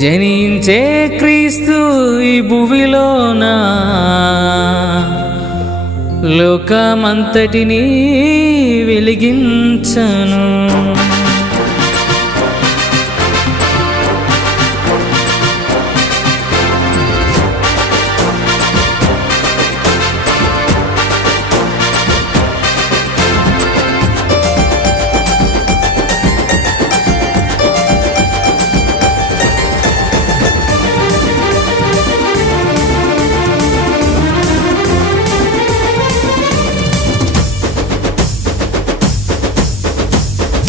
జనించే క్రీస్తు ఈ భువిలోన లోకమంతటిని వెలిగించను.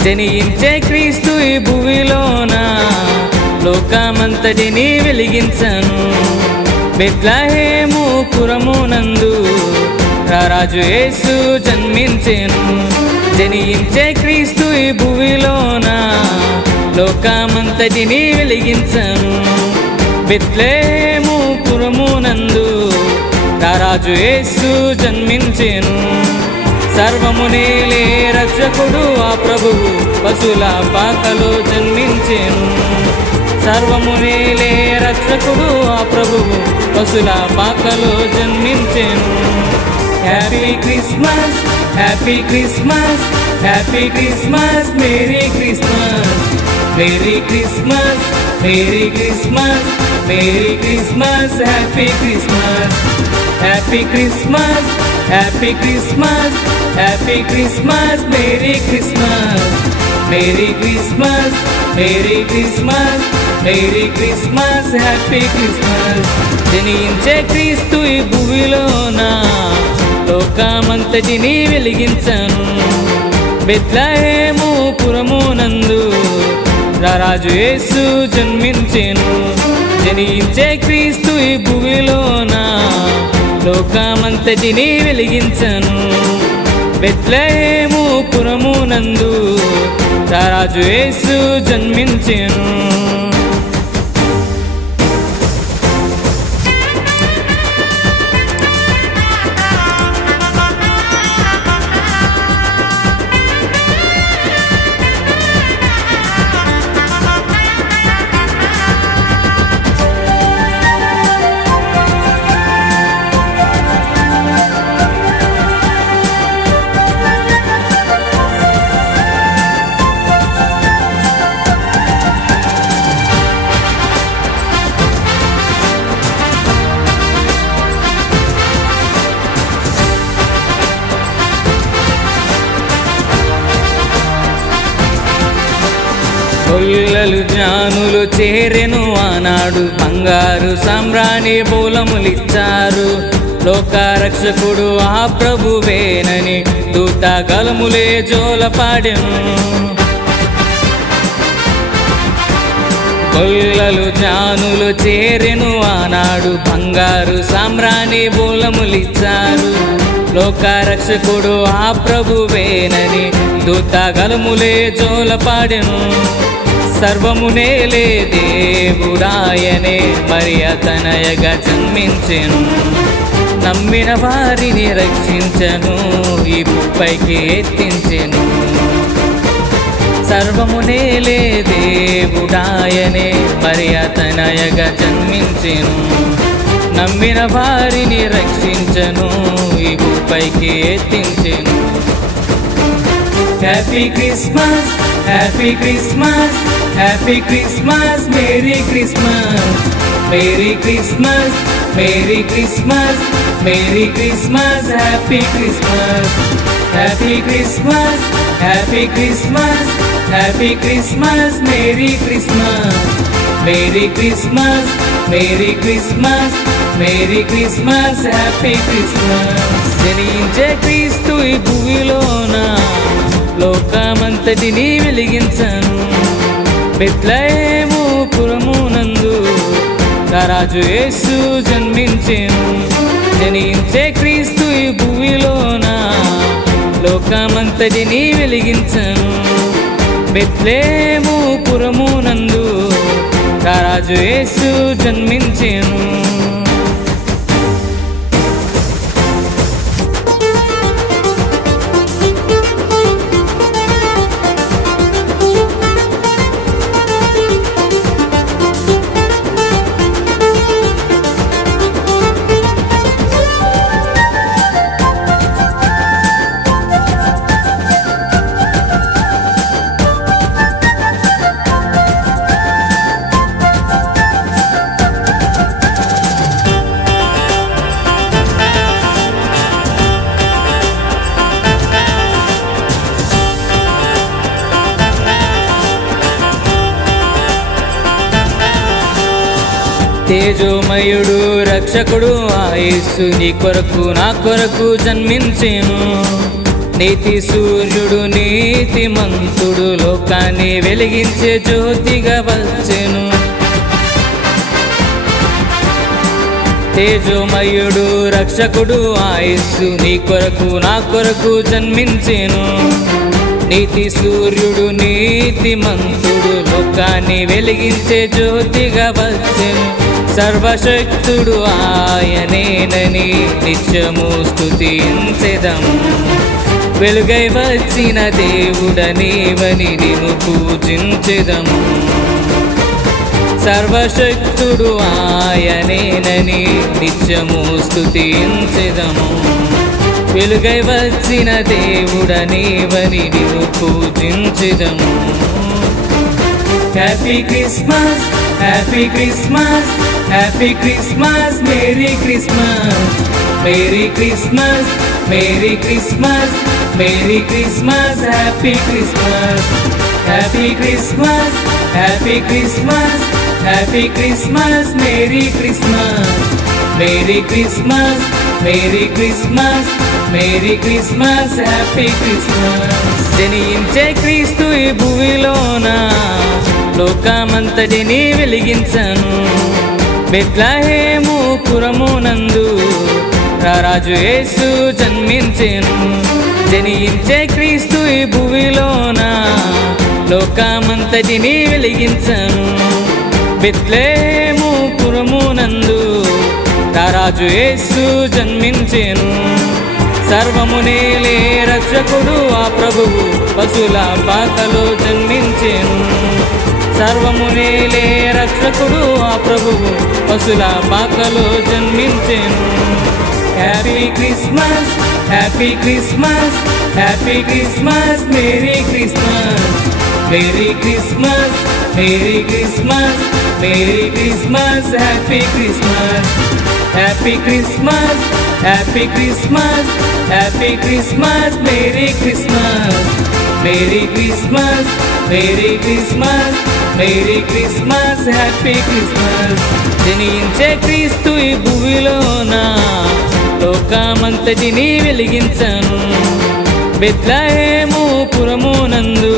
జనించే క్రీస్తు ఈ భువిలోన లోకమంతటిని వెలిగించను. బెత్లెహేము పురమునందు రారాజు యేసు జన్మించెను. జనించే క్రీస్తు ఈ భువిలోన లోకమంతటిని వెలిగించను. బెత్లెహేము పురమునందు రారాజు యేసు జన్మించెను. సర్వమునేలే రక్షకుడు ఆ ప్రభువు పశుల పాకలో జన్మించెను. సర్వమునేలే రక్షకుడు ఆ ప్రభువు పశుల పాకలో జన్మించెను. Happy Christmas, happy Christmas, happy Christmas, merry Christmas, merry Christmas, merry Christmas, merry Christmas, happy Christmas, happy Christmas, happy Christmas, happy Christmas, merry Christmas, merry Christmas, merry Christmas, merry Christmas, happy Christmas. జనించే క్రీస్తు ఈ భువిలోన లోకమంతటిని వెలిగించను. బెత్లెహేము పురమునందు రారాజు యేసు జన్మించెను. జనించే క్రీస్తు ఈ భువిలోన లోకమంతటిని వెలిగించను. బెత్లెహేము పురమునందు రారాజు యేసు జన్మించెను. కొల్లలు జ్ఞానులు చేరెను ఆనాడు, బంగారు సామ్రాణి బోలములిచ్చారు. లోకరక్షకుడు ఆ ప్రభువేనని దూత గలములే జోలపాడెను. కొల్లలు జ్ఞానులు చేరెను ఆనాడు, బంగారు సామ్రాణి బోలములిచ్చారు. లోకరక్షకుడు ఆ ప్రభువేనని దూత గలములే జోలపాడెను. సర్వమునేలే దేవుడాయనే మరి అతనయగా జన్మించెను. నమ్మిన వారిని రక్షించెను, ఈ భూపైకి ఎత్తించెను. సర్వమునేలే దేవుడాయనే మరి అతనయగా జన్మించెను. నమ్మిన వారిని రక్షించెను, ఈ భూపైకి ఎత్తించెను. Happy Christmas, happy Christmas, happy Christmas, merry Christmas, merry Christmas, merry Christmas, merry Christmas, happy Christmas, happy Christmas, happy Christmas, happy Christmas, merry Christmas, merry Christmas, merry Christmas, merry Christmas, happy Christmas. జనించే క్రీస్తు ఈ భువిలోన లోకమంతటిని వెలిగించను. బెత్లెహేము పురమునందు రారాజు యేసు జన్మించెను. జనించే క్రీస్తు ఈ భువిలోన లోకమంతటిని వెలిగించను. బెత్లెహేము పురమునందు రారాజు యేసు జన్మించెను. తేజోమయుడు రక్షకుడు ఆ యేసు నీ కొరకు నా కొరకు జన్మించెను. నీతి సూర్యుడు నీతిమంతుడు లోకాన్ని వెలిగించే జ్యోతిగా వచ్చెను. తేజోమయుడు రక్షకుడు ఆ యేసు నీ కొరకు నా కొరకు జన్మించెను. నీతి సూర్యుడు నీతిమంతుడు లోకాన్ని వెలిగించే జ్యోతిగా వచ్చెను. సర్వశక్తుడు ఆయనేనని నిత్యము స్తుతించెదము. వెలుగై వచ్చిన దేవుడనేవని నిన్ను పూజించెదము. సర్వశక్తుడు ఆయనేనని నిత్యము స్తుతించెదము. వెలుగై వచ్చిన దేవుడనేవని నిన్ను పూజించెదము. Happy Christmas, happy Christmas, happy Christmas, merry Christmas, merry Christmas, merry Christmas, merry Christmas, happy Christmas, happy Christmas, happy Christmas, happy Christmas, merry Christmas, merry Christmas, merry Christmas, merry Christmas, happy Christmas. జనించే క్రీస్తు ఈ భూమిలోన లోకమంతటిని వెలిగించను. బెత్లెహేము పురమునందు రారాజు యేసు జన్మించెను. జనించే క్రీస్తు ఈ భూమిలోన లోకమంతటిని వెలిగించను. బెత్లెహేము పురమునందు రారాజు యేసు జన్మించెను. సర్వము నేలే రక్షకుడు ఆ ప్రభువు పశుల పాకలో జన్మించెను. సర్వము నేలే రక్షకుడు ఆ ప్రభువు పశుల పాకలో జన్మించెను. Happy Christmas, happy Christmas, happy Christmas, merry Christmas, merry Christmas, merry Christmas, merry Christmas, happy Christmas, happy Christmas, happy Christmas, happy Christmas, merry Christmas, merry Christmas, merry Christmas, merry Christmas, happy Christmas. జనించే క్రీస్తు ఈ భూమిలోన లోకమంతటిని వెలిగించను. బెత్లెహేము పురమునందు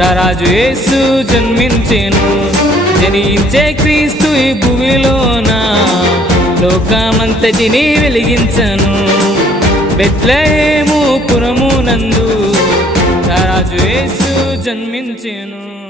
రారాజు యేసు జన్మించెను. జనించే క్రీస్తు ఈ భూమిలోన లోకమంతటిని వెలిగించను. బెత్లెహేము పురమునందు రారాజు యేసు జన్మించెను.